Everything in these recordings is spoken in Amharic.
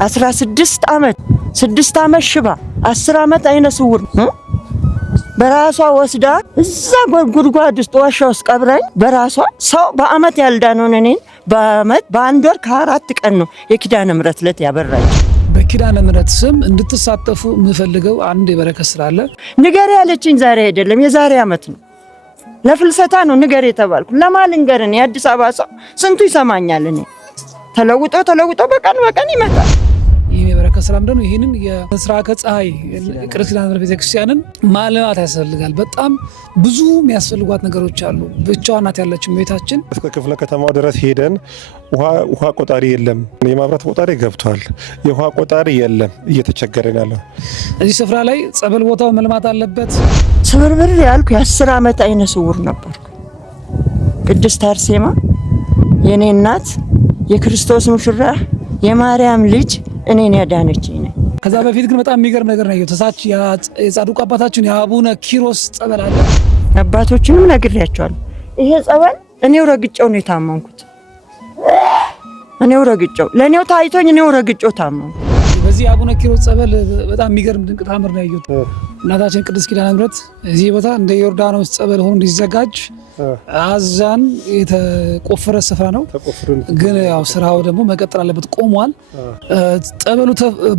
16 ዓመት 6 ዓመት ሽባ 10 ዓመት አይነ ስውር በራሷ ወስዳ እዛ ጉድጓድ ውስጥ ዋሻ ውስጥ ቀብራኝ በራሷ ሰው በአመት ያልዳነውን እኔን በአመት በአንድ ወር ከ4 ቀን ነው የኪዳነ ምሕረት ዕለት ያበራኝ። በኪዳነ ምሕረት ስም እንድትሳተፉ የምፈልገው አንድ የበረከት ስራ አለ። ንገሪ ያለችኝ ዛሬ አይደለም የዛሬ አመት ነው። ለፍልሰታ ነው ንገሪ የተባልኩ። ለማን ልንገርን? የአዲስ አበባ ሰው ስንቱ ይሰማኛል። እኔ ተለውጦ በቀን ይመጣል። ይሄ የበረከት ስራ ምንድነው? ይሄንን የምስራቀ ፀሐይ ቅድስት ኪዳነ ምሕረት ቤተክርስቲያንን ማልማት ያስፈልጋል። በጣም ብዙ የሚያስፈልጓት ነገሮች አሉ። ብቻዋን ናት ያለችው ቤታችን። እስከ ክፍለ ከተማው ድረስ ሄደን ውሃ ቆጣሪ የለም። የማብራት ቆጣሪ ገብቷል። የውሃ ቆጣሪ የለም። እየተቸገረን ያለው እዚህ ስፍራ ላይ ጸበል ቦታው መልማት አለበት። ስብርብር ያልኩ የ10 ዓመት አይነ ስውር ነበርኩ። ቅድስት አርሴማ የኔ እናት የክርስቶስ ሙሽራ የማርያም ልጅ እኔን ያዳነችኝ ነኝ። ከዛ በፊት ግን በጣም የሚገርም ነገር ነው። ተሳች የጻድቁ አባታችን የአቡነ ኪሮስ ጸበል አለ። አባቶችንም ነግሬያቸዋለሁ። ይሄ ጸበል እኔው ረግጬው ነው የታመንኩት። እኔው ረግጬው ለኔው ታይቶኝ እኔው ረግጬው ታመንኩ። በዚህ አቡነ ኪሮስ ጸበል በጣም የሚገርም ድንቅ ታምር ነው ያየሁት። እናታችን ቅድስት ኪዳነ ምሕረት እዚህ ቦታ እንደ ዮርዳኖስ ጸበል ሆኖ እንዲዘጋጅ አዛን የተቆፈረ ስፍራ ነው። ግን ያው ስራው ደግሞ መቀጠል አለበት። ቆሟል። ጸበሉ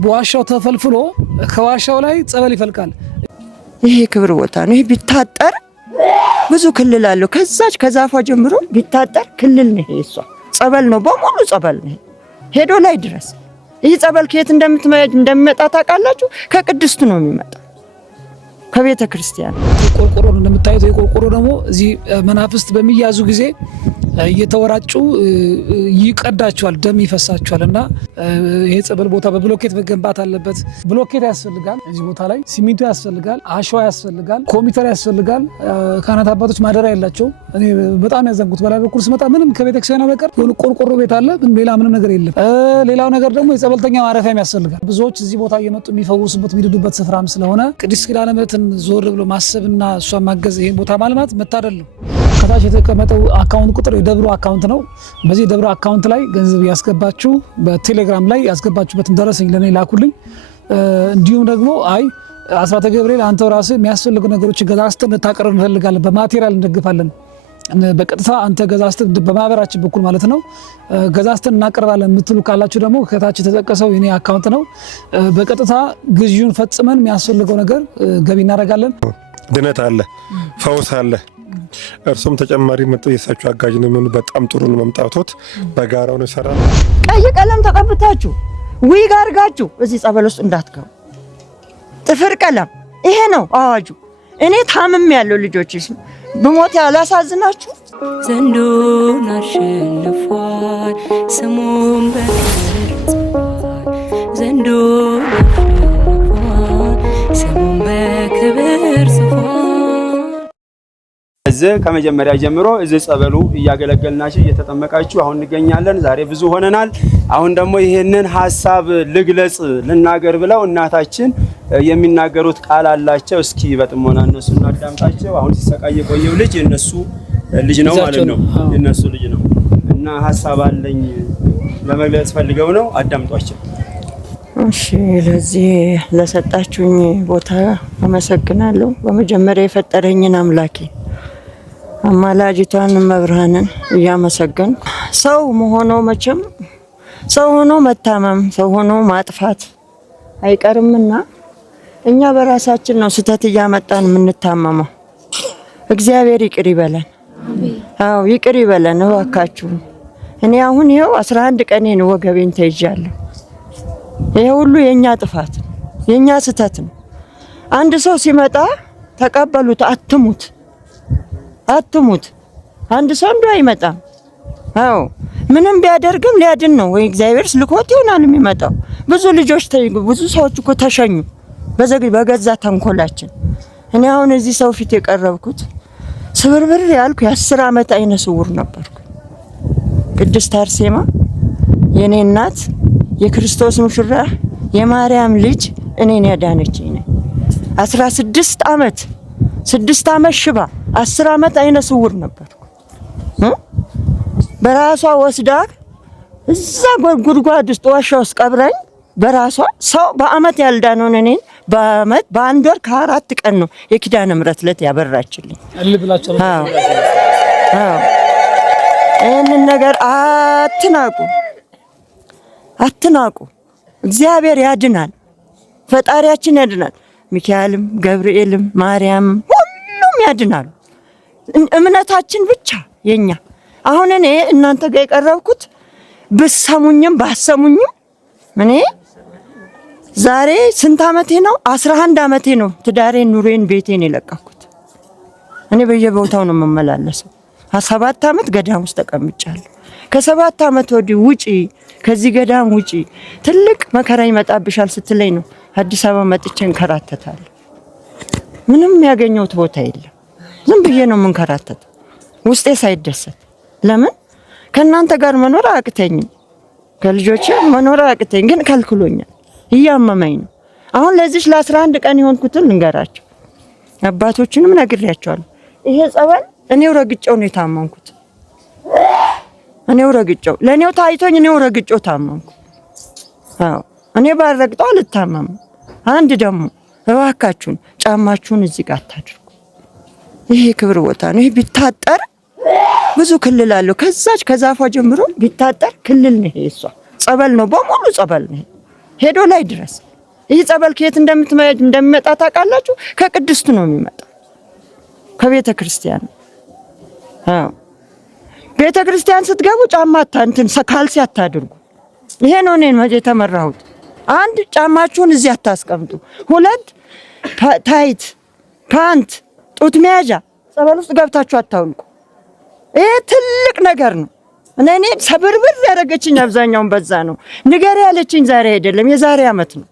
በዋሻው ተፈልፍሎ ከዋሻው ላይ ጸበል ይፈልቃል። ይሄ ክብር ቦታ ነው። ይሄ ቢታጠር ብዙ ክልል አለው። ከዛፏ ጀምሮ ቢታጠር ክልል ነው። ይሄ እሷ ጸበል ነው፣ በሙሉ ጸበል ነው። ሄዶ ላይ ድረስ ይህ ጸበል ከየት እንደሚመጣ ታውቃላችሁ? ከቅድስት ነው የሚመጣ ከቤተ ክርስቲያን። ቆርቆሮ ነው እንደምታዩት። የቆርቆሮ ደግሞ እዚህ መናፍስት በሚያዙ ጊዜ እየተወራጩ ይቀዳቸዋል፣ ደም ይፈሳቸዋል። እና ይሄ ጸበል ቦታ በብሎኬት መገንባት አለበት። ብሎኬት ያስፈልጋል፣ እዚህ ቦታ ላይ ሲሚንቶ ያስፈልጋል፣ አሸዋ ያስፈልጋል፣ ኮምፒውተር ያስፈልጋል። ካህናት አባቶች ማደሪያ ያላቸው። እኔ በጣም ያዘንኩት በላይ በኩል ስመጣ ምንም ከቤተክርስቲያን በቀር የሆነ ቆርቆሮ ቤት አለ፣ ሌላ ምንም ነገር የለም። ሌላው ነገር ደግሞ የጸበልተኛ ማረፊያም ያስፈልጋል። ብዙዎች እዚህ ቦታ እየመጡ የሚፈውሱበት የሚድዱበት ስፍራም ስለሆነ ቅድስት ኪዳነ ምሕረትን ዞር ብሎ ማሰብና እሷን ማገዝ ይሄን ቦታ ማልማት መታደል ነው። ከታች የተቀመጠው አካውንት ቁጥር የደብሩ አካውንት ነው። በዚህ የደብሩ አካውንት ላይ ገንዘብ ያስገባችሁ በቴሌግራም ላይ ያስገባችሁበትን ደረሰኝ ለኔ ላኩልኝ። እንዲሁም ደግሞ አስራተ ገብርኤል አንተው ራስህ የሚያስፈልጉ ነገሮች ገዛዝተን እንድታቀርብ እንፈልጋለን፣ በማቴሪያል እንደግፋለን። በቀጥታ አንተ ገዛዝተን በማህበራችን በኩል ማለት ነው ገዛዝተን እናቀርባለን የምትሉ ካላችሁ ደግሞ ከታች የተጠቀሰው የኔ አካውንት ነው። በቀጥታ ግዢውን ፈጽመን የሚያስፈልገው ነገር ገቢ እናደርጋለን። ድነት አለ፣ ፈውስ አለ። እርሱም ተጨማሪ የሳችሁ አጋዥ ነው የሚሆኑ። በጣም ጥሩ ነው መምጣቶት። በጋራው ነው ሰራን። ቀይ ቀለም ተቀብታችሁ ዊግ አድርጋችሁ እዚህ ጸበል ውስጥ እንዳትገቡ። ጥፍር ቀለም ይሄ ነው አዋጁ። እኔ ታምም ያለው ልጆች ብሞት ያላሳዝናችሁ። ዘንዶን አሸንፏል፣ ስሙን በክብር ጽፏል። ዘንዶን አሸንፏል፣ ስሙን በክብር ጽፏል። እዚህ ከመጀመሪያ ጀምሮ እዚህ ጸበሉ እያገለገልናችሁ እየተጠመቃችሁ አሁን እንገኛለን። ዛሬ ብዙ ሆነናል። አሁን ደግሞ ይሄንን ሐሳብ ልግለጽ ልናገር ብለው እናታችን የሚናገሩት ቃል አላቸው። እስኪ በጥሞና እነሱ እናዳምጣቸው። አሁን ሲሰቃይ የቆየው ልጅ የነሱ ልጅ ነው ማለት ነው። የነሱ ልጅ ነው እና ሐሳብ አለኝ ለመግለጽ ፈልገው ነው። አዳምጧቸው። እሺ፣ ለዚህ ለሰጣችሁኝ ቦታ አመሰግናለሁ። በመጀመሪያ የፈጠረኝን አምላኬ አማላጅቷን መብርሃንን እያመሰገንኩ ሰው መሆኑ መቼም ሰው ሆኖ መታመም ሰው ሆኖ ማጥፋት አይቀርምና እኛ በራሳችን ነው ስተት እያመጣን የምንታመመው። እግዚአብሔር ይቅር ይበለን። አዎ ይቅር ይበለን እባካችሁ። እኔ አሁን ይሄው 11 ቀኔ ነው ወገቤን ተይዣለሁ። ይሄ ሁሉ የኛ ጥፋት የኛ ስተት ነው። አንድ ሰው ሲመጣ ተቀበሉት፣ አትሙት። አንድ ሰው እንደው አይመጣም። አዎ ምንም ቢያደርግም ሊያድን ነው ወይ እግዚአብሔር ልኮት ይሆናል የሚመጣው። ብዙ ልጆች ብዙ ሰዎች እኮ ተሸኙ በገዛ ተንኮላችን። እኔ አሁን እዚህ ሰው ፊት የቀረብኩት ስብርብር ያልኩ የ10 ዓመት አይነ ስውር ነበርኩ። ቅድስት አርሴማ የኔ እናት የክርስቶስ ሙሽራ የማርያም ልጅ እኔን ያዳነችኝ ነኝ። 16 ዓመት 6 ዓመት ሽባ 10 ዓመት አይነ ስውር ነበርኩ። በራሷ ወስዳ እዛ ጉድጓድ ውስጥ ዋሻ ውስጥ ቀብራኝ በራሷ ሰው በአመት ያልዳነውን እኔን በአመት በአንድ ወር ከ4 ቀን ነው የኪዳነ ምሕረት ዕለት ያበራችልኝ። አዎ ይህንን ነገር አትናቁ። እግዚአብሔር ያድናል፣ ፈጣሪያችን ያድናል። ሚካኤልም ገብርኤልም ማርያምም ሁሉም ያድናሉ። እምነታችን ብቻ የኛ። አሁን እኔ እናንተ ጋር የቀረብኩት ብሰሙኝም ባሰሙኝም እኔ ዛሬ ስንት አመቴ ነው? 11 አመቴ ነው ትዳሬን፣ ኑሬን፣ ቤቴን የለቀኩት። እኔ በየቦታው ነው የምመላለሰው። 7 አመት ገዳም ውስጥ ተቀምጫለሁ። ከ7 አመት ወዲህ ውጪ፣ ከዚህ ገዳም ውጪ፣ ትልቅ መከራ ይመጣብሻል ስትለኝ ነው አዲስ አበባ መጥቼ እንከራተታለሁ። ምንም ያገኘሁት ቦታ የለም። ዝም ብዬ ነው የምንከራተተው ውስጤ ሳይደሰት። ለምን ከእናንተ ጋር መኖር አቅተኝም፣ ከልጆቼ መኖር አቅተኝ፣ ግን ከልክሎኛል፣ እያመመኝ ነው። አሁን ለዚህ ለ11 ቀን የሆንኩትን ልንገራቸው፣ አባቶችንም ነግሬያቸዋለሁ። ይሄ ጸበል እኔው ረግጬው ነው የታመምኩት። እኔው ረግጬው ለኔው ታይቶኝ እኔው ረግጬው ታመምኩ። አዎ እኔ ባልረግጠው አልታመምም። አንድ ደግሞ እባካችሁን ጫማችሁን እዚህ ጋር አታድርጉ። ይሄ ክብር ቦታ ነው። ይሄ ቢታጠር ብዙ ክልል አለው። ከዛች ከዛፏ ጀምሮ ቢታጠር ክልል ነው። ይሄ እሷ ጸበል ነው፣ በሙሉ ጸበል ነው። ሄዶ ላይ ድረስ ይህ ጸበል ከየት እንደሚመጣ ታውቃላችሁ? ከቅድስቱ ነው የሚመጣው፣ ከቤተ ክርስቲያን። አዎ ቤተ ክርስቲያን ስትገቡ ጫማ እንትን ካልሲ አታድርጉ። ይሄ ነው እኔን የተመራሁት። አንድ ጫማችሁን እዚህ አታስቀምጡ። 2 ታይት ፓንት ጡት መያዣ ጸበል ውስጥ ገብታችሁ አታውልቁ። ይሄ ትልቅ ነገር ነው። እኔ ሰብርብር ያደረገችኝ አብዛኛውን በዛ ነው። ንገር ያለችኝ ዛሬ አይደለም የዛሬ አመት ነው።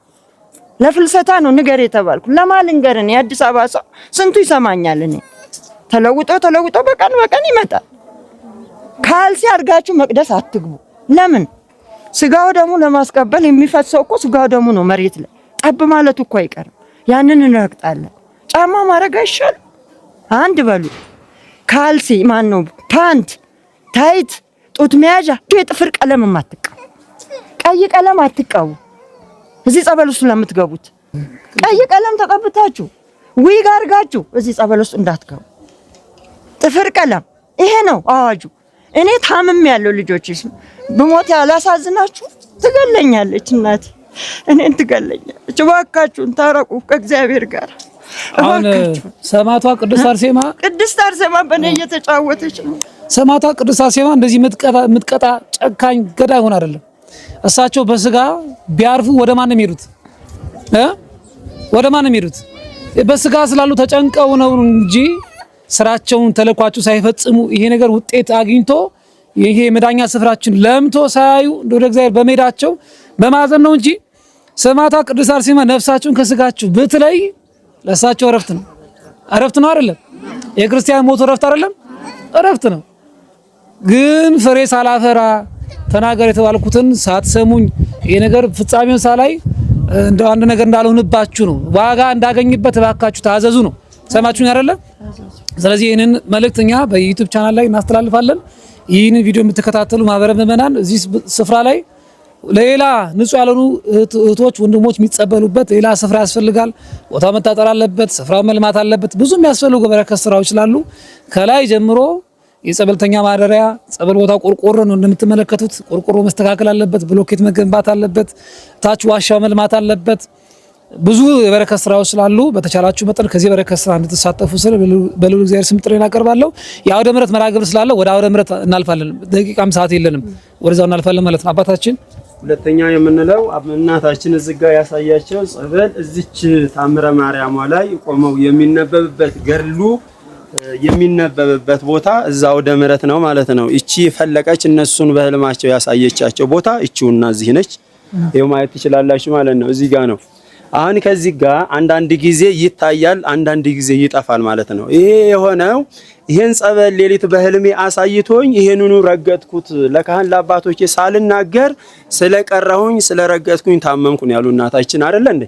ለፍልሰታ ነው ንገር የተባልኩ። ለማን ልንገር? እኔ አዲስ አበባ ሰው ስንቱ ይሰማኛል። እኔ ተለውጦ በቀን ይመጣል። ካልሲ አድርጋችሁ መቅደስ አትግቡ። ለምን? ስጋው ደሙ ለማስቀበል የሚፈሰው እኮ ስጋው ደሙ ነው። መሬት ላይ ጠብ ማለቱ እኮ አይቀርም። ያንን እንረግጣለን። ጫማ ማድረግ አይሻልም? አንድ በሉ። ካልሲ ማን ነው? ፓንት ታይት ጡት መያዣ። የጥፍር ቀለም አትቀቡ፣ ቀይ ቀለም አትቀቡ። እዚህ ጸበል ውስጥ ለምትገቡት ቀይ ቀለም ተቀብታችሁ ዊግ አድርጋችሁ እዚህ ጸበል ውስጥ እንዳትገቡ። ጥፍር ቀለም ይሄ ነው አዋጁ። እኔ ታምም ያለው ልጆች ብሞት ያላሳዝናችሁ። ትገለኛለች እናቴ፣ እኔን ትገለኛለች። እባካችሁን ታረቁ ከእግዚአብሔር ጋር። አሁን ሰማዕቷ ቅድስት አርሴማ በእኔ እየተጫወተች ነው። ሰማዕቷ ቅድስት አርሴማ እንደዚህ ምትቀጣ ጨካኝ ገዳይ ሆነ አይደለም። እሳቸው በስጋ ቢያርፉ ወደ ማን ነው የሚሄዱት? ወደ ማን ነው የሚሄዱት? በስጋ ስላሉ ተጨንቀው ነው እንጂ ስራቸውን ተልኳቸው ሳይፈጽሙ ይሄ ነገር ውጤት አግኝቶ ይሄ መዳኛ ስፍራችን ለምቶ ሳያዩ ወደ እግዚአብሔር በመሄዳቸው በማዘን ነው እንጂ ሰማዕቷ ቅድስት አርሴማ ነፍሳቸውን ከስጋችሁ ብትለይ ለእሳቸው እረፍት ነው። እረፍት ነው አይደለም? የክርስቲያን ሞት እረፍት አይደለም? እረፍት ነው። ግን ፍሬ ሳላፈራ ተናገር የተባልኩትን ሳትሰሙኝ ይሄ ነገር ፍጻሜውን ሳላይ እንደው አንድ ነገር እንዳልሆንባችሁ ነው፣ ዋጋ እንዳገኝበት እባካችሁ ታዘዙ ነው። ሰማችሁኝ አይደለም? ስለዚህ ይህንን መልእክተኛ በዩቲዩብ ቻናል ላይ እናስተላልፋለን። ይህንን ቪዲዮ የምትከታተሉ ማህበረ ምዕመናን እዚህ ስፍራ ላይ ሌላ ንጹህ ያልሆኑ እህቶች ወንድሞች የሚጸበሉበት ሌላ ስፍራ ያስፈልጋል። ቦታው መታጠር አለበት፣ ስፍራው መልማት አለበት። ብዙ የሚያስፈልጉ በረከት ስራዎች ስላሉ ከላይ ጀምሮ የጸበልተኛ ማደሪያ ጸበል ቦታ ቆርቆሮ ነው እንደምትመለከቱት። ቆርቆሮ መስተካከል አለበት፣ ብሎኬት መገንባት አለበት፣ ታች ዋሻው መልማት አለበት። ብዙ የበረከት ስራዎች ስላሉ በተቻላችሁ መጠን ከዚህ በረከት ስራ እንድትሳተፉ ስለ በልዑል እግዚአብሔር ስም ጥሪን አቀርባለሁ። የአውደ ምሕረት መርሃ ግብር ስላለ ወደ አውደ ምሕረት እናልፋለን። ደቂቃም ሰዓት የለንም፣ ወደዛው እናልፋለን ማለት ነው። አባታችን ሁለተኛ የምንለው እናታችን እዚህ ጋር ያሳያቸው ጸበል እዚች ታምረ ማርያሟ ላይ ቆመው የሚነበብበት ገድሉ የሚነበብበት ቦታ እዛ አውደ ምሕረት ነው ማለት ነው። እቺ ፈለቀች እነሱን በህልማቸው ያሳየቻቸው ቦታ እቺውና እዚህ ነች። ይሄው ማየት ትችላላችሁ ማለት ነው። እዚህ ጋር ነው። አሁን ከዚህ ጋር አንዳንድ ጊዜ ይታያል፣ አንዳንድ ጊዜ ይጠፋል ማለት ነው። ይሄ የሆነው ይሄን ጸበል ሌሊት በህልሜ አሳይቶኝ ይሄንኑ ረገጥኩት ለካህን ለአባቶቼ ሳልናገር ስለቀረሁኝ ስለረገጥኩኝ ታመምኩ ነው ያሉ እናታችን አይደለ እንዴ?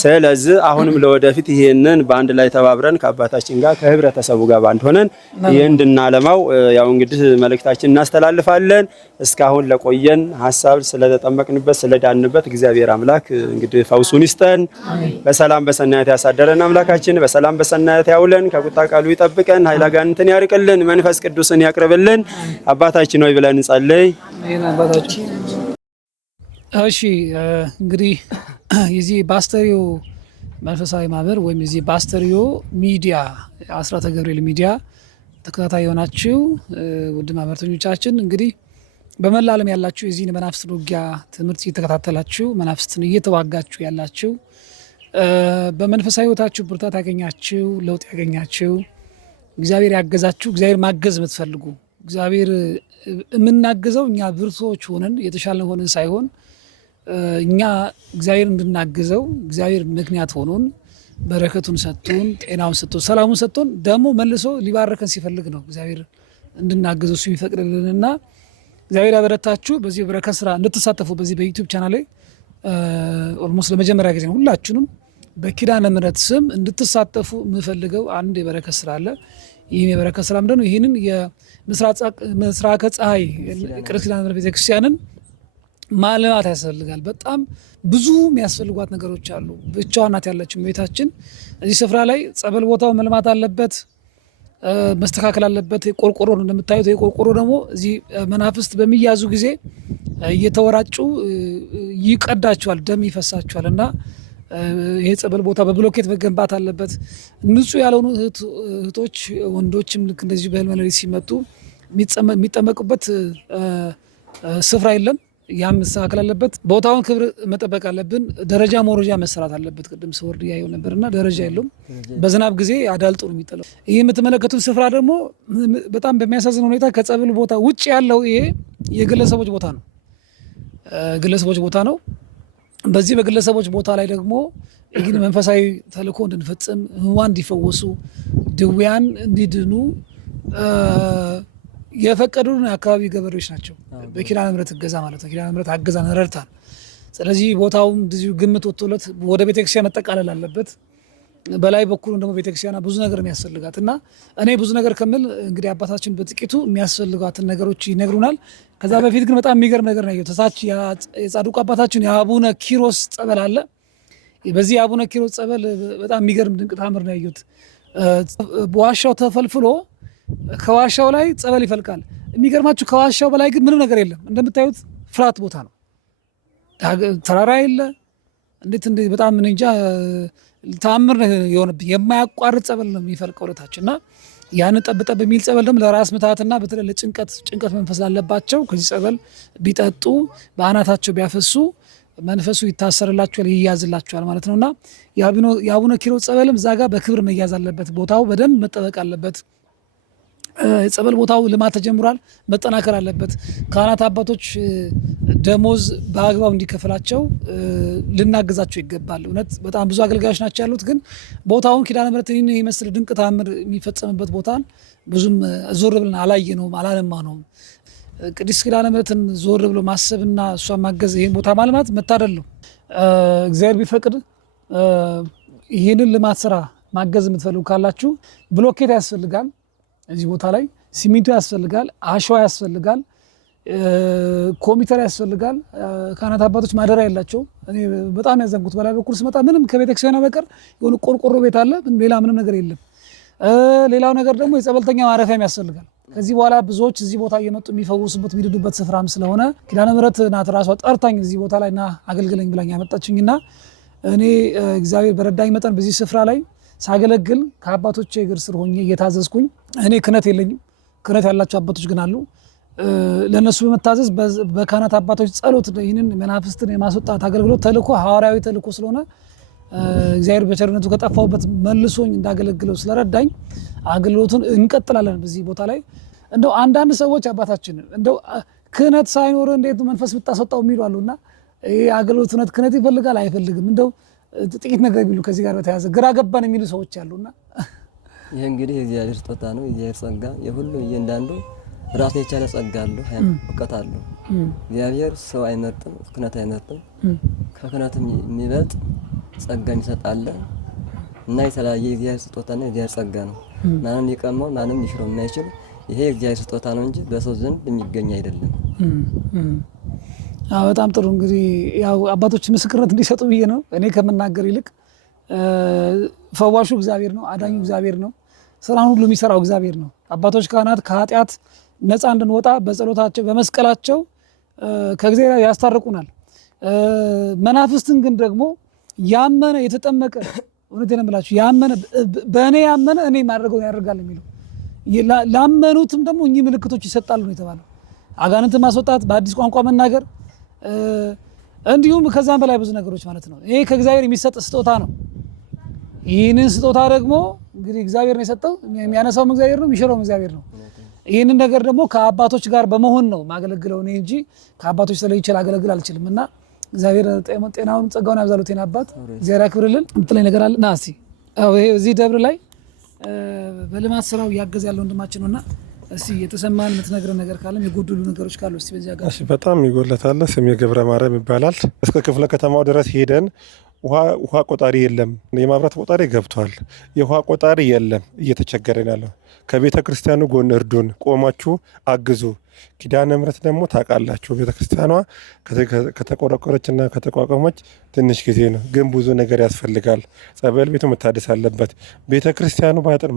ስለዚህ አሁንም ለወደፊት ይሄንን በአንድ ላይ ተባብረን ከአባታችን ጋር ከህብረተሰቡ ጋር ባንድ ሆነን ይሄን እንድናለማው ያው እንግዲህ መልእክታችን እናስተላልፋለን። እስካሁን ለቆየን ሐሳብ ስለተጠመቅንበት ስለዳንበት እግዚአብሔር አምላክ እንግዲህ ፈውሱን ይስጠን። በሰላም በሰናየት ያሳደረን አምላካችን በሰላም በሰናየት ያውለን። ከቁጣ ቃሉ ይጠብቀን። ኃይለ አጋንንትን ያርቅልን። መንፈስ ቅዱስን ያቅርብልን። አባታችን ሆይ ብለን እንጸልይ። እሺ እንግዲህ የዚህ ባስተሪዮ መንፈሳዊ ማህበር ወይም የዚህ ባስተሪዮ ሚዲያ አስራተ ገብርኤል ሚዲያ ተከታታይ የሆናችሁ ውድ ማህበረተኞቻችን እንግዲህ በመላ ዓለም ያላችሁ የዚህ መናፍስት ውጊያ ትምህርት እየተከታተላችሁ መናፍስትን እየተዋጋችሁ ያላችሁ በመንፈሳዊ ህይወታችሁ ብርታት ያገኛችሁ ለውጥ ያገኛችሁ እግዚአብሔር ያገዛችሁ እግዚአብሔር ማገዝ የምትፈልጉ እግዚአብሔር የምናገዘው እኛ ብርቶች ሆነን የተሻለ ሆነን ሳይሆን እኛ እግዚአብሔር እንድናገዘው እግዚአብሔር ምክንያት ሆኖን በረከቱን ሰጥቶን ጤናውን ሰጥቶን ሰላሙን ሰጥቶን ደግሞ መልሶ ሊባርከን ሲፈልግ ነው እግዚአብሔር እንድናገዘው እሱ ይፈቅድልንና እግዚአብሔር ያበረታችሁ። በዚህ በረከት ስራ እንድትሳተፉ በዚህ በዩቲዩብ ቻናል ላይ ኦልሞስት ለመጀመሪያ ጊዜ ነው ሁላችሁንም በኪዳነ ምሕረት ስም እንድትሳተፉ የምፈልገው አንድ የበረከት ስራ አለ። ይህም የበረከት ስራ ምንድነው? ይህንን የምስራቀ ፀሐይ ቅድስት ኪዳነ ምሕረት ቤተክርስቲያንን ማልማት ያስፈልጋል። በጣም ብዙ የሚያስፈልጓት ነገሮች አሉ። ብቻዋን ናት ያለችው ቤታችን። እዚህ ስፍራ ላይ ጸበል ቦታው መልማት አለበት፣ መስተካከል አለበት። ቆርቆሮ እንደምታዩት ቆርቆሮ ደግሞ እዚህ መናፍስት በሚያዙ ጊዜ እየተወራጩ ይቀዳቸዋል፣ ደም ይፈሳቸዋል እና ይሄ ጸበል ቦታ በብሎኬት መገንባት አለበት። ንጹህ ያልሆኑ እህቶች ወንዶችም ልክ እንደዚህ በህልም ሌሊት ሲመጡ የሚጠመቁበት ስፍራ የለም። ያም መስተካከል አለበት። ቦታውን ክብር መጠበቅ አለብን። ደረጃ መውረጃ መሰራት አለበት። ቅድም ስወርድ ያየው ነበርና ደረጃ የለውም። በዝናብ ጊዜ አዳልጦ ነው የሚጥለው። ይህ የምትመለከቱት ስፍራ ደግሞ በጣም በሚያሳዝን ሁኔታ ከጸበል ቦታ ውጭ ያለው ይሄ የግለሰቦች ቦታ ነው። ግለሰቦች ቦታ ነው። በዚህ በግለሰቦች ቦታ ላይ ደግሞ ይህን መንፈሳዊ ተልእኮ እንድንፈጽም ህሙማን እንዲፈወሱ ድውያን እንዲድኑ የፈቀዱን የአካባቢ ገበሬዎች ናቸው። በኪዳነ ምሕረት እገዛ ማለት ነው። ኪዳነ ምሕረት አገዛን ረድታን። ስለዚህ ቦታውም እንደዚሁ ግምት ወጥቶለት ወደ ቤተክርስቲያን መጠቃለል አለበት። በላይ በኩል ደግሞ ቤተክርስቲያና ብዙ ነገር የሚያስፈልጋት እና እኔ ብዙ ነገር ከምል እንግዲህ አባታችን በጥቂቱ የሚያስፈልጓትን ነገሮች ይነግሩናል። ከዛ በፊት ግን በጣም የሚገርም ነገር ነው። ተሳች የጻድቁ አባታችን የአቡነ ኪሮስ ጸበል አለ። በዚህ የአቡነ ኪሮስ ጸበል በጣም የሚገርም ድንቅ ታምር ነው ያየሁት። በዋሻው ተፈልፍሎ ከዋሻው ላይ ጸበል ይፈልቃል። የሚገርማችሁ ከዋሻው በላይ ግን ምንም ነገር የለም። እንደምታዩት ፍላት ቦታ ነው። ተራራ የለ። እንዴት በጣም ምን እንጃ ታምር የሆነብኝ የማያቋርጥ ጸበል ነው የሚፈልቀው ለታች እና ያን ጠብጠብ የሚል ጸበል ደግሞ ለራስ ምታትና በተለይ ለጭንቀት መንፈስ ላለባቸው ከዚህ ጸበል ቢጠጡ በአናታቸው ቢያፈሱ መንፈሱ ይታሰርላቸዋል፣ ይያዝላቸዋል ማለት ነውና የአቡነ ኪሮስ ጸበልም እዛ ጋር በክብር መያዝ አለበት። ቦታው በደንብ መጠበቅ አለበት። ጸበል ቦታው ልማት ተጀምሯል፣ መጠናከር አለበት። ካህናት አባቶች ደሞዝ በአግባቡ እንዲከፈላቸው ልናግዛቸው ይገባል። እውነት በጣም ብዙ አገልጋዮች ናቸው ያሉት፣ ግን ቦታውን ኪዳነ ምሕረት ይመስል ድንቅ ተአምር የሚፈጸምበት ቦታን ብዙም ዞር ብለን አላየነውም፣ አላለማነውም። ቅድስት ኪዳነ ምሕረትን ዞር ብሎ ማሰብና እሷን ማገዝ ይህን ቦታ ማልማት መታደል ነው። እግዚአብሔር ቢፈቅድ ይህንን ልማት ስራ ማገዝ የምትፈልጉ ካላችሁ ብሎኬት ያስፈልጋል። እዚህ ቦታ ላይ ሲሚንቶ ያስፈልጋል፣ አሸዋ ያስፈልጋል፣ ኮምፒውተር ያስፈልጋል። ካህናት አባቶች ማደሪያ የላቸው። እኔ በጣም ያዘንኩት በላይ በኩል ስመጣ ምንም ከቤተክርስቲያኗ በቀር የሆነ ቆርቆሮ ቤት አለ፣ ሌላ ምንም ነገር የለም። ሌላው ነገር ደግሞ የጸበልተኛ ማረፊያም ያስፈልጋል። ከዚህ በኋላ ብዙዎች እዚህ ቦታ እየመጡ የሚፈውሱበት የሚድኑበት ስፍራም ስለሆነ ኪዳነ ምሕረት ናት ራሷ ጠርታኝ እዚህ ቦታ ላይ ና አገልግለኝ ብላኝ ያመጣችኝና እኔ እግዚአብሔር በረዳኝ መጠን በዚህ ስፍራ ላይ ሳገለግል ከአባቶቼ እግር ስር ሆኜ እየታዘዝኩኝ፣ እኔ ክህነት የለኝም፣ ክህነት ያላቸው አባቶች ግን አሉ። ለነሱ በመታዘዝ በካህናት አባቶች ጸሎት ይህንን መናፍስትን የማስወጣት አገልግሎት ተልእኮ ሐዋርያዊ ተልእኮ ስለሆነ እግዚአብሔር በቸርነቱ ከጠፋሁበት መልሶኝ እንዳገለግለው ስለረዳኝ አገልግሎቱን እንቀጥላለን። በዚህ ቦታ ላይ እንደው አንዳንድ ሰዎች አባታችን እንደው ክህነት ሳይኖር እንዴት መንፈስ ብታስወጣው የሚሉ አሉና ይሄ አገልግሎት እውነት ክህነት ይፈልጋል አይፈልግም እንደው ጥቂት ነገር የሚሉ ከዚህ ጋር በተያያዘ ግራ ገባን የሚሉ ሰዎች አሉና ይሄ እንግዲህ የእግዚአብሔር ስጦታ ነው። የእግዚአብሔር ጸጋ የሁሉ እያንዳንዱ ራሱን የቻለ ጸጋ አለው፣ እውቀት አለው። እግዚአብሔር ሰው አይመርጥም፣ ክህነት አይመርጥም። ከክህነትም የሚበልጥ ጸጋ ይሰጣል እና የተለያየ የእግዚአብሔር ስጦታና የእግዚአብሔር ጸጋ ነው። ማንም ሊቀማው ማንም ሊሽረው የማይችል ይሄ የእግዚአብሔር ስጦታ ነው እንጂ በሰው ዘንድ የሚገኝ አይደለም። በጣም ጥሩ። እንግዲህ ያው አባቶች ምስክርነት እንዲሰጡ ብዬ ነው እኔ ከመናገር ይልቅ። ፈዋሹ እግዚአብሔር ነው፣ አዳኙ እግዚአብሔር ነው፣ ስራውን ሁሉ የሚሰራው እግዚአብሔር ነው። አባቶች ካህናት ከኃጢአት ነፃ እንድንወጣ በጸሎታቸው በመስቀላቸው ከእግዚአብሔር ያስታርቁናል። መናፍስትን ግን ደግሞ ያመነ የተጠመቀ እውነቴን ነው የምላችሁ ያመነ በእኔ ያመነ እኔ ማድረገውን ያደርጋል የሚለው ላመኑትም ደግሞ እኚህ ምልክቶች ይሰጣሉ ነው የተባለው። አጋንንትን ማስወጣት፣ በአዲስ ቋንቋ መናገር፣ እንዲሁም ከዛም በላይ ብዙ ነገሮች ማለት ነው። ይሄ ከእግዚአብሔር የሚሰጥ ስጦታ ነው። ይህንን ስጦታ ደግሞ እንግዲህ እግዚአብሔር ነው የሰጠው። የሚያነሳውም እግዚአብሔር ነው፣ የሚሽረውም እግዚአብሔር ነው። ይህንን ነገር ደግሞ ከአባቶች ጋር በመሆን ነው ማገለግለው እኔ እንጂ ከአባቶች ተለይቼ ላገለግል አልችልም። እና እግዚአብሔር ጤናውን ጸጋውን ያብዛሉት። ጤና አባት እግዚአብሔር ያክብርልን። የምትለኝ ነገር አለ? ና እስኪ እዚህ ደብር ላይ በልማት ስራው እያገዘ ያለው ወንድማችን ነውና እስቲ የተሰማን የምትነግረን ነገር ካለም የጎደሉ ነገሮች ካሉ እስቲ በዚያ ጋር። እሺ በጣም ይጎለታል። ስሜ ገብረ ማርያም ይባላል። እስከ ክፍለ ከተማው ድረስ ሄደን ውሃ ቆጣሪ የለም። የማብራት ቆጣሪ ገብቷል። የውሃ ቆጣሪ የለም። እየተቸገረን ያለው ከቤተ ክርስቲያኑ ጎን እርዱን፣ ቆማችሁ አግዙ። ኪዳነ ምሕረት ደግሞ ታውቃላችሁ ቤተ ክርስቲያኗ ከተቆረቆረችና ከተቋቋመች ትንሽ ጊዜ ነው፣ ግን ብዙ ነገር ያስፈልጋል። ጸበል ቤቱ መታደስ አለበት። ቤተ ክርስቲያኑ በአጥር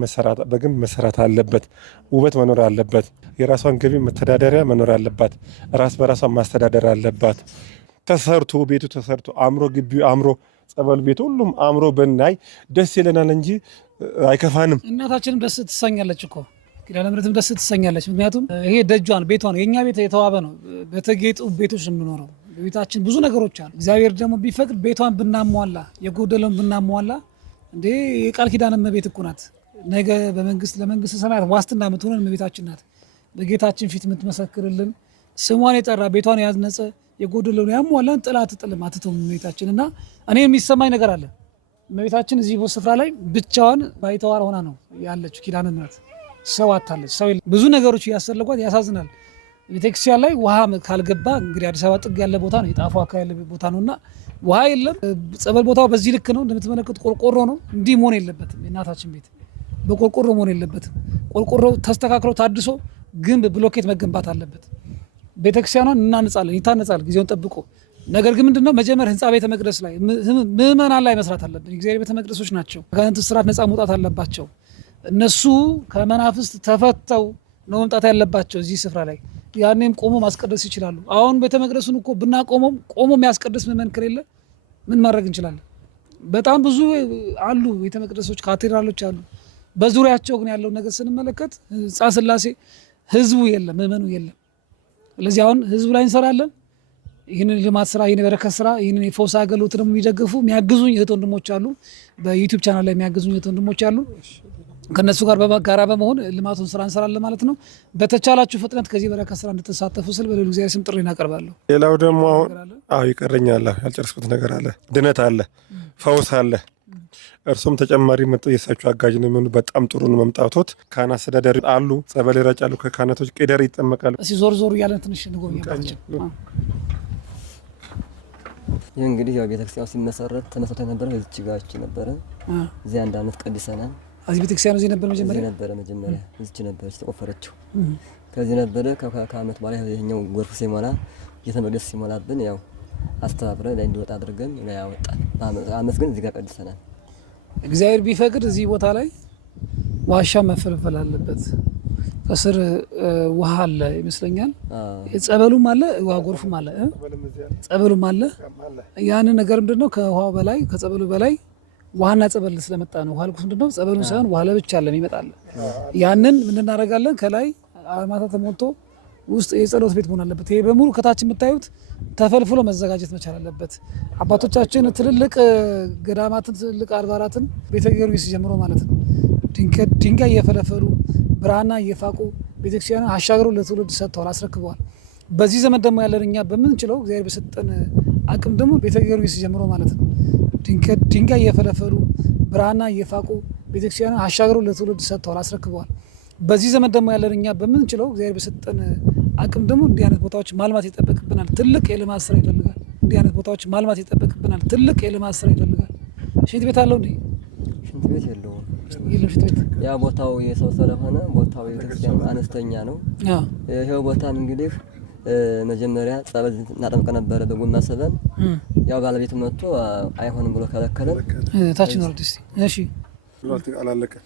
በግንብ መሰራት አለበት። ውበት መኖር አለበት። የራሷን ገቢ መተዳደሪያ መኖር አለባት። ራስ በራሷን ማስተዳደር አለባት። ተሰርቶ ቤቱ ተሰርቶ አምሮ ግቢው አምሮ ጸበል ቤቱ ሁሉም አምሮ ብናይ ደስ ይለናል እንጂ አይከፋንም። እናታችንም ደስ ትሰኛለች እኮ ኪዳነ ምሕረትም ደስ ትሰኛለች። ምክንያቱም ይሄ ደጇን ቤቷ ነው። የኛ ቤት የተዋበ ነው። በተጌጡ ቤቶች የምንኖረው በቤታችን ብዙ ነገሮች አሉ። እግዚአብሔር ደግሞ ቢፈቅድ ቤቷን ብናሟላ የጎደለውን ብናሟላ እንዴ የቃል ኪዳን እመቤት እኮ ናት። ነገ ለመንግስት ሰማያት ዋስትና የምትሆነን እመቤታችን ናት። በጌታችን ፊት የምትመሰክርልን ስሟን የጠራ ቤቷን ያዝነጸ የጎደለውን ያሟላን ጥላት ጥልም አትተው እመቤታችን። እና እኔ የሚሰማኝ ነገር አለ። እመቤታችን እዚህ ስፍራ ላይ ብቻዋን ባይተዋር ሆና ነው ያለችው ኪዳነ ምሕረት። ሰው አታለች። ሰው ብዙ ነገሮች እያሰለጓት ያሳዝናል። ቤተክርስቲያን ላይ ውሃ ካልገባ እንግዲህ አዲስ አበባ ጥግ ያለ ቦታ ነው፣ የጣፎ አካባቢ ያለ ቦታ ነውና ውሃ የለም። ጸበል ቦታው በዚህ ልክ ነው እንደምትመለከቱ፣ ቆርቆሮ ነው። እንዲህ መሆን የለበትም። የእናታችን ቤት በቆርቆሮ መሆን የለበትም። ቆርቆሮ ተስተካክሎ ታድሶ ግንብ ብሎኬት መገንባት አለበት። ቤተክርስቲያኗን እናነጻለን፣ ይታነጻል ጊዜውን ጠብቆ። ነገር ግን ምንድነው መጀመር ህንፃ ቤተ መቅደስ ላይ ምዕመናን ላይ መስራት አለብን። እግዚአብሔር ቤተ መቅደሶች ናቸው። ከአጋንንት ስርዓት ነፃ መውጣት አለባቸው። እነሱ ከመናፍስት ተፈተው ነው መምጣት ያለባቸው እዚህ ስፍራ ላይ። ያኔም ቆሞ ማስቀደስ ይችላሉ። አሁን ቤተ መቅደሱን እኮ ብናቆመው ቆሞ የሚያስቀድስ ምዕመን ከሌለ ምን ማድረግ እንችላለን? በጣም ብዙ አሉ ቤተ መቅደሶች፣ ካቴድራሎች አሉ። በዙሪያቸው ግን ያለው ነገር ስንመለከት ህንፃ ስላሴ ህዝቡ የለም፣ ምዕመኑ የለም። ስለዚህ አሁን ህዝቡ ላይ እንሰራለን። ይህንን ልማት ስራ፣ ይህን የበረከት ስራ፣ ይህንን የፈውስ አገልግሎት ደግሞ የሚደግፉ የሚያግዙኝ እህት ወንድሞች አሉ። በዩቲዩብ ቻናል ላይ የሚያግዙኝ እህት ወንድሞች አሉ። ከነሱ ጋር በጋራ በመሆን ልማቱን ስራ እንሰራለን ማለት ነው። በተቻላችሁ ፍጥነት ከዚህ በረከት ስራ እንድትሳተፉ ስል በሌሉ እግዚአብሔር ስም ጥሪ እናቀርባለሁ። ሌላው ደግሞ አሁን ይቀረኛል፣ ያልጨረስኩት ነገር አለ። ድነት አለ፣ ፈውስ አለ። እርሱም ተጨማሪ የሳችሁ አጋዥ ነው የሚሆኑ በጣም ጥሩ ነው መምጣቶት። ካህን አስተዳደር አሉ፣ ጸበል ይረጫሉ፣ ከካህናቶች ቄደር ይጠመቃሉ። እስኪ ዞር ዞር እያለን ትንሽ እንጎብኛለን። ይህ እንግዲህ ያው ቤተክርስቲያኑ ሲመሰረት ተመሰረተ ነበረ። እዚች ጋች ነበረ። እዚህ 1 ዓመት ቀድሰናል። እዚህ ቤተክርስቲያኑ እዚህ ነበር መጀመሪያ እዚች ነበረች ተቆፈረችው። ከዚህ ነበረ ከአመት በኋላ ይሄኛው ጎርፍ ሲሞላ እየተመለስ ሲሞላብን ያው አስተባብረ ላይ እንዲወጣ አድርገን ላይ ያወጣል። አመት ግን እዚህ ጋር ቀድሰናል። እግዚአብሔር ቢፈቅድ እዚህ ቦታ ላይ ዋሻ መፈልፈል አለበት። ከስር ውሃ አለ ይመስለኛል። ጸበሉም አለ፣ ውሃ ጎርፉም አለ፣ ጸበሉም አለ። ያን ነገር ምንድነው ከውሃው በላይ ከጸበሉ በላይ ውሃና ጸበል ስለመጣ ነው። ውሃ ልኩስ ምንድነው ጸበሉ ሳይሆን ውሃ ለብቻ አለ ይመጣል። ያንን ምን እናደርጋለን? ከላይ ማታ ተሞልቶ ውስጥ የጸሎት ቤት መሆን አለበት። ይሄ በሙሉ ከታች የምታዩት ተፈልፍሎ መዘጋጀት መቻል አለበት። አባቶቻችን ትልልቅ ገዳማትን ትልልቅ አድባራትን ቤተ ጊዮርጊስ ጀምሮ ማለት ነው ድንጋይ እየፈለፈሉ ብራና እየፋቁ ቤተክርስቲያንን አሻግረው ለትውልድ ሰጥተዋል፣ አስረክበዋል። በዚህ ዘመን ደግሞ ያለን እኛ በምንችለው እግዚአብሔር በሰጠን አቅም ደግሞ ቤተ ጊዮርጊስ ጀምሮ ማለት ነው ድንጋይ እየፈለፈሉ ብራና እየፋቁ ቤተክርስቲያን አሻግረው ለትውልድ ሰጥተዋል፣ አስረክበዋል። በዚህ ዘመን ደግሞ ያለን እኛ በምንችለው እግዚአብሔር በሰጠን አቅም ደግሞ እንዲህ አይነት ቦታዎች ማልማት ይጠበቅብናል። ትልቅ የልማት ስራ ይፈልጋል። እንዲህ አይነት ቦታዎች ማልማት ይጠበቅብናል። ትልቅ የልማት ስራ ይፈልጋል። ሽንት ቤት አለው እንዴ? ሽንት ቤት የለውም። የለም ሽንት ቤት። ያ ቦታው የሰው ስለሆነ ቦታው የቤተክርስቲያን አነስተኛ ነው። ይሄው ቦታም እንግዲህ መጀመሪያ ጸበል እናጠምቅ ነበረ በጎማ ሰበን። ያው ባለቤቱ መጥቶ አይሆንም ብሎ ከለከለን። ታች ነው ልጅ። እሺ አላለቀም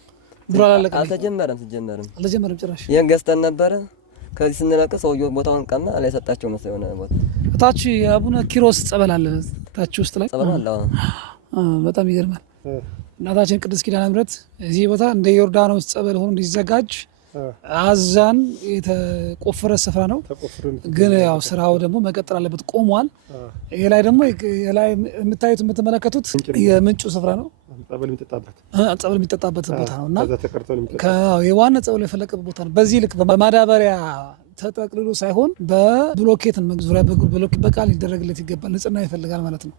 ብሎ አላለቀም። አልተጀመረም ጭራሽ። ይሄን ገዝተን ነበረ። ከዚህ ስንለቅ ሰውየው ቦታውን ቀማ ላይ ሰጣቸው መሰለኝ የሆነ ቦታ። ታች የአቡነ ኪሮስ ጸበል አለ ታች ውስጥ ላይ ጸበል አለ። በጣም ይገርማል። እናታችን ቅድስት ኪዳነ ምሕረት እዚህ ቦታ እንደ ዮርዳኖስ ጸበል ሆኖ እንዲዘጋጅ አዛን የተቆፈረ ስፍራ ነው። ግን ያው ስራው ደግሞ መቀጠል አለበት፣ ቆሟል። ይሄ ላይ ደግሞ ላይ የምትመለከቱት የምንጩ ስፍራ ነው። ጸበል የሚጠጣበት ቦታ ነውና የዋና ጸበል የፈለቀበት ቦታ ነው። በዚህ ልክ በማዳበሪያ ተጠቅልሎ ሳይሆን በብሎኬት ዙሪያ በብሎኬት በቃል ሊደረግለት ይገባል። ንጽህና ይፈልጋል ማለት ነው።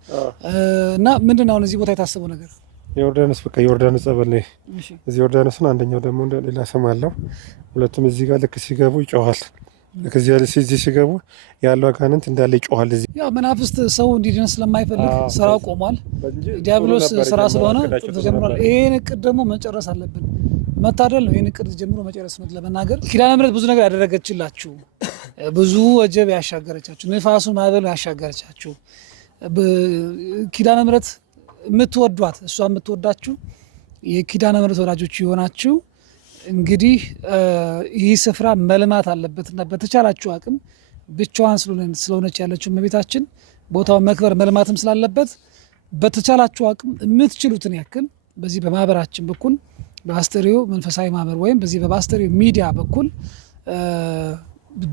እና ምንድነው አሁን እዚህ ቦታ የታሰበው ነገር? ዮርዳኖስ በቃ ዮርዳኖስ ጸበል ነው። እዚህ ዮርዳኖስ ነው። አንደኛው ደግሞ ሌላ ስም አለው። ሁለቱም እዚህ ጋር ልክ ሲገቡ ይጮሃል። ልክ እዚህ ሲገቡ ያለው አጋንንት እንዳለ ይጮሃል። እዚህ ያው መናፍስት ሰው እንዲድን ስለማይፈልግ ስራው ቆሟል። ዲያብሎስ ስራ ስለሆነ ተጀምሯል። ይሄን እቅድ ደግሞ መጨረስ አለብን። መታደል ነው። ይሄን እቅድ ጀምሮ መጨረስ ነው። ለመናገር ኪዳነ ምሕረት ብዙ ነገር ያደረገችላችሁ፣ ብዙ ወጀብ ያሻገረቻችሁ፣ ንፋሱን ማዕበሉ ያሻገረቻችሁ ኪዳነ ምሕረት የምትወዷት እሷ የምትወዳችሁ የኪዳነ ምሕረት ወዳጆች የሆናችሁ እንግዲህ ይህ ስፍራ መልማት አለበትና በተቻላችሁ አቅም ብቻዋን ስለሆነች ያለችው እመቤታችን ቦታውን መክበር መልማትም ስላለበት በተቻላችሁ አቅም የምትችሉትን ያክል በዚህ በማህበራችን በኩል በአስተሪዮ መንፈሳዊ ማህበር ወይም በዚህ በአስተሪዮ ሚዲያ በኩል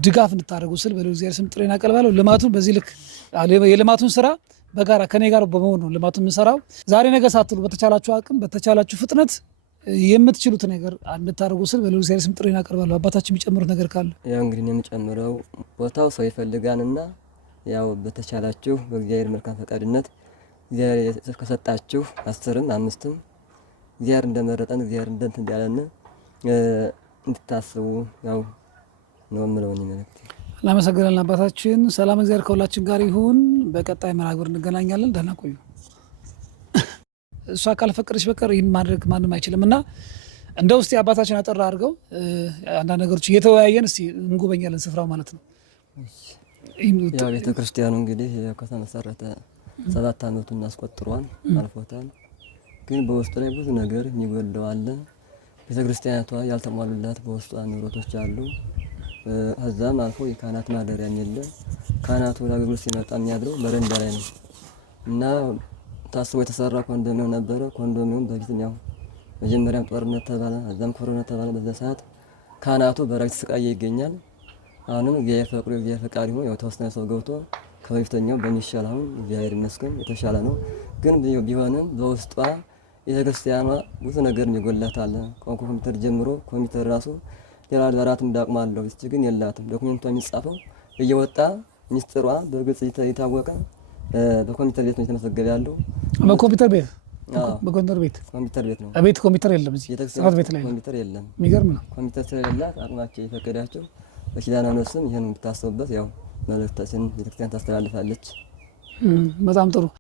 ድጋፍ እንድታደርጉ ስል በእግዚአብሔር ስም ጥሬን አቀርባለሁ። ልማቱን በዚህ ልክ የልማቱን ስራ በጋራ ከኔ ጋር በመሆን ነው ልማቱን የምንሰራው። ዛሬ ነገ ሳትሉ በተቻላችሁ አቅም በተቻላችሁ ፍጥነት የምትችሉት ነገር እንድታደርጉ ስል በእግዚአብሔር ስም ጥሬን አቀርባለሁ። አባታችን የሚጨምሩት ነገር ካለ? ያው እንግዲህ የምጨምረው ቦታው ሰው ይፈልጋልና ያው በተቻላችሁ በእግዚአብሔር መልካም ፈቃድነት እግዚአብሔር ከሰጣችሁ 10ም 5ም እግዚአብሔር እንደመረጠን እግዚአብሔር እንደንት እንዳለን እንድታስቡ ያው ነው የምለው መልእክት። እናመሰግናለን አባታችን። ሰላም እግዚአብሔር ከሁላችን ጋር ይሁን። በቀጣይ መርሃ ግብር እንገናኛለን። ደህና ቆዩ። እሷ ካልፈቀደች በቀር ይህን ማድረግ ማንም አይችልም እና እንደ ውስጥ አባታችን አጠራ አድርገው አንዳንድ ነገሮች እየተወያየን እስቲ እንጎበኛለን ስፍራው ማለት ነው። ያው ቤተ ክርስቲያኑ እንግዲህ ከተመሰረተ 7 ዓመቱን አስቆጥሯል አልፎታል። ግን በውስጡ ላይ ብዙ ነገር የሚጎድለው አለ። ቤተ ክርስቲያኗ ያልተሟሉላት በውስጧ ንብረቶች አሉ። ከዛም አልፎ የካህናት ማደሪያም የለም። ካህናቱ ለአገልግሎት ሲመጣ የሚያድረው በረንዳ ላይ ነው እና ታስቦ የተሰራ ኮንዶሚኒየም ነበረ። ኮንዶሚኒየም በፊት ያው መጀመሪያም ጦርነት ተባለ፣ ከዛም ኮሮና ተባለ። በዛ ሰዓት ካህናቱ በረከት ስቃይ ይገኛል። አሁንም እግዚአብሔር ፈቅዶ እግዚአብሔር ፈቃድ ሆኖ ያው ተወሰነ ሰው ገብቶ ከበፊተኛው በሚሻል አሁን እግዚአብሔር ይመስገን የተሻለ ነው። ግን ቢሆንም በውስጧ ቤተክርስቲያኗ ብዙ ነገር ይጎላታል። ኮምፒውተር ጀምሮ ኮምፒውተር ራሱ ሌላ አድባራት እንዳቅማለሁ እስቲ ግን የላትም። ዶክመንቷ የሚጻፈው እየወጣ ሚስጥሯ በግልጽ የታወቀ በኮምፒውተር ቤት ነው የተመዘገበ ያለው። በኮምፒውተር ቤት በኮምፒውተር ቤት ነው። ቤት ኮምፒውተር የለም እዚህ ጽሕፈት ቤት ላይ ኮምፒውተር የለም። የሚገርም ነው። ኮምፒውተር ስለሌላት አቅማቸው የፈቀዳቸው በኪዳነ ምሕረት ስም ይሄን እንድታስቡበት ያው መልእክታችን ቤተክርስቲያን ታስተላልፋለች። በጣም ጥሩ።